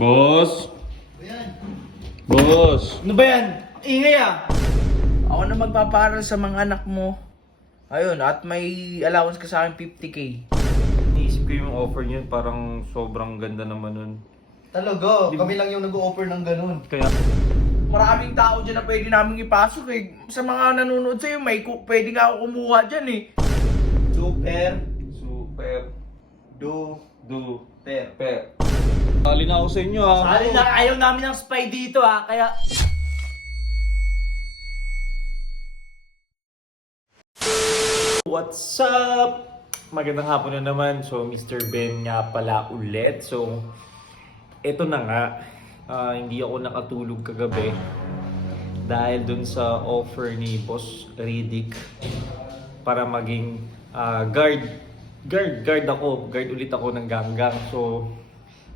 Boss! Ayan. Boss! Ano ba yan? Ingay ah! Ako na magpaparal sa mga anak mo. Ayun, at may allowance ka sa akin 50k. Iniisip ko yung offer niyo, parang sobrang ganda naman nun. Talaga, kami lang yung nag-o-offer ng ganun. Kaya, Maraming tao dyan na pwede namin ipasok eh. Sa mga nanonood sa'yo, pwede nga ako kumuha dyan eh. Super, super, do, per. per. Tali na ako sa inyo ha. Sali na, ayaw namin ng spy dito ah, kaya... What's up? Magandang hapon na naman. So, Mr. Ben nga pala ulit. So, eto na nga. Hindi ako nakatulog kagabi dahil dun sa offer ni Boss Riddick para maging guard ako. Guard ulit ako ng ganggang. So,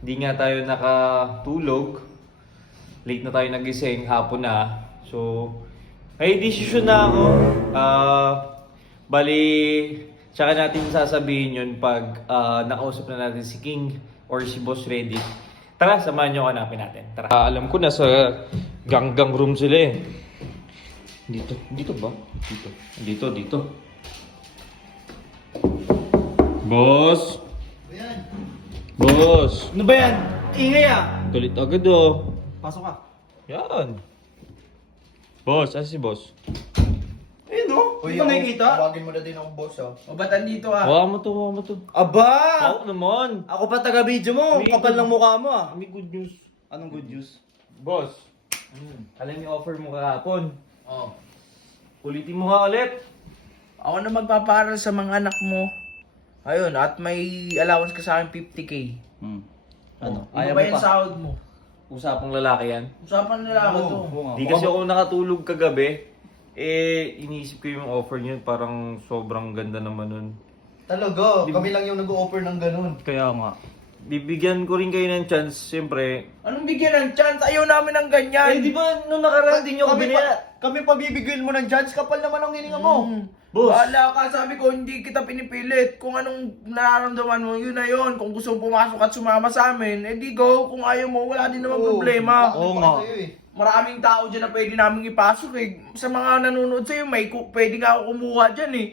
hindi nga tayo nakatulog. Late na tayo nagising. Hapon na. So, may decision na ako. Bali, tsaka natin sasabihin yun pag nakausap na natin si King or si Boss Riddick. Tara, samahan nyo, hanapin natin. Tara. Alam ko nasa ganggang room sila eh. Dito ba? Dito. Boss! Ayan. Boss! Ano ba yan? Ingay ah! Tulit agad oh. Pasok ka. Yan. Boss, asa si Boss? Ayun oh, hindi ko nakikita. Tawagin mo na din ako boss ah. O ba't andito ah? Hawa mo to. Aba! Ako naman. Ako pa taga-video mo, May kapal good- ng mukha mo ah. May good news. Anong good news? Boss, alam yung offer mo kahapon. Oh. Ulitin mo nga ulit. Ako na magpaparal sa mga anak mo. Ayun, at may allowance ka sa akin 50k. Ano? Ano ba yung sahod mo? Usapang lalaki yan. Usapan nila ako to. Di kasi ako nakatulog kagabi. Iniisip ko yung offer niyo, parang sobrang ganda naman nun. Talaga, kami lang yung nag-o-offer ng ganun. Kaya nga, bibigyan ko rin kayo ng chance, siyempre. Anong bigyan ng chance? Ayaw namin ng ganyan. Di ba nung nakaraan din nyo Kami binila? kami pa bibigyan mo ng chance, kapal naman ang hininga mo. Boss. Bahala ka, sabi ko, hindi kita pinipilit. Kung anong nararamdaman mo, yun na yun. Kung gusto mo pumasok at sumama sa amin, di go. Kung ayaw mo, wala din naman problema. Oo nga. Maraming tao dyan na pwede namin ipasok eh. Sa mga nanonood sa'yo, pwede nga ako kumuha dyan eh.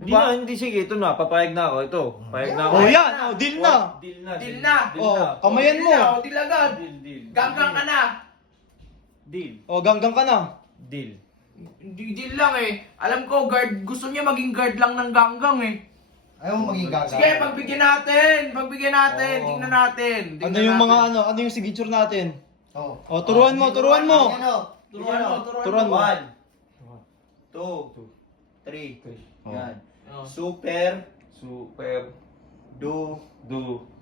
Hindi, sige, ito na, papayag na ako, ito. Payag na ako. Oh yan, deal na. Deal na. Deal na. Kamayan mo. Deal agad. Deal. Ganggang ka na. Deal. Oh, ganggang ka na. Deal. Hindi deal lang eh. Alam ko, guard, gusto niya maging guard lang ng ganggang eh. Ayaw mo maging ganggang. Sige, pagbigyan natin. Tingnan natin. Ano yung mga ano yung signature natin? Oh. Oh, turuan mo. Turuan mo. 1, 2, 3. Oh. Yan. Oh. Super, Super. do,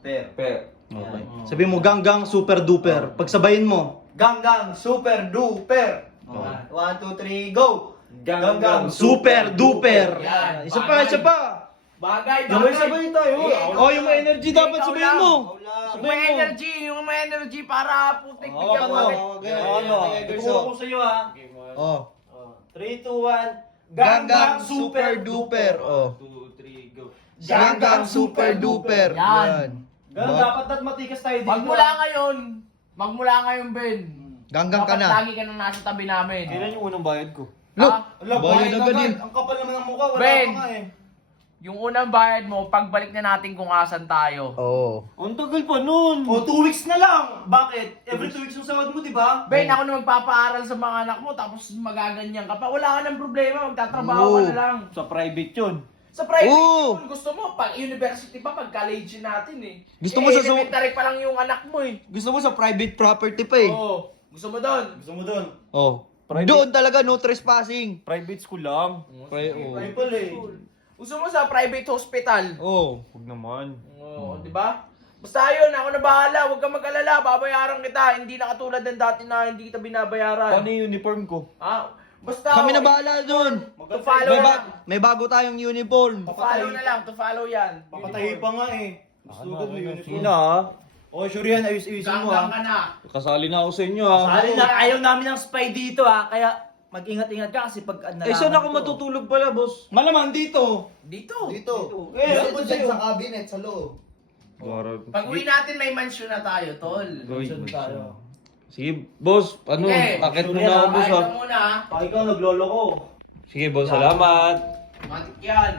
per. Okay. Sabi mo ganggang super duper. Pagsabayin mo. Ganggang, super, do, per. 1, 2, 3, go! Ganggang, Super duper. Yan. Isa pa. Bagay. Sabay-sabay tayo. Oh, yung energy dapat sabihin mo. Yung may energy para putik Oh, bigyan mo. Tuturo ko sa'yo ha. Oh. 3, 2, 1. Ganggang super duper. Oh. 2, 3, go. Ganggang super duper. Yan. Ganun, dapat matikas tayo dito. Magmula ngayon, Ben. Ganggang ka Dapat na. lagi ka na nasa tabi namin. Kailan yung unang bayad ko? Look. Ah, Bayad agad din. Ang kapal naman ng mukha, wala Ben. pa nga eh. Yung unang bayad mo, pagbalik na natin kung asan tayo. Oh. Ang tagal pa nun. O, 2 weeks na lang! Bakit? Every 2 weeks yung sahod mo, di ba? Ben, ako na magpapaaral sa mga anak mo, tapos magaganyan ka pa. Wala ka ng problema, magtatrabaho ka na lang. Sa private yun. Sa private Oo. yun, gusto mo, pag university pa, pag college natin eh. Gusto mo sa elementary pa lang yung anak mo eh. Gusto mo sa private property pa eh. Oo. Gusto mo doon? Gusto mo dun? Oh. Private. Doon talaga no trespassing. Private school lang. Oh. Rifle eh. Gusto mo sa private hospital? Oh. Huwag naman. Oo, di ba? Basta yun, ako na bahala, huwag kang mag-alala, babayaran kita. Hindi na katulad ng dati na hindi kita binabayaran. Paano yung uniform ko? Ah, basta Kami na bahala doon. To follow May, na. may bago tayong uniform. To follow na lang, to follow yan. Papatahi pa nga eh. Gusto mo mo uniform. Ina ha? O, sure yan, ayus-ayusin mo Ganggang ha. ka na. Kasali na ako sa inyo ha. Sali na, ayaw namin ng spy dito ha, kaya mag-ingat-ingat ka kasi pag nalaman Saan ako ko- matutulog pala, boss? Malamang dito. Dito. Dito. Eh, Gusto mo ano dyan sa'yo? sa cabinet, sa loob. Pag uwi natin, may mansion na tayo, tol. Mansion tayo. Sige, boss. Ano? Sige. Akit mo na ako, boss, Kahit ha? na muna, ha? Pag ikaw naglolo ko. Sige, boss. Salamat. Matik yan.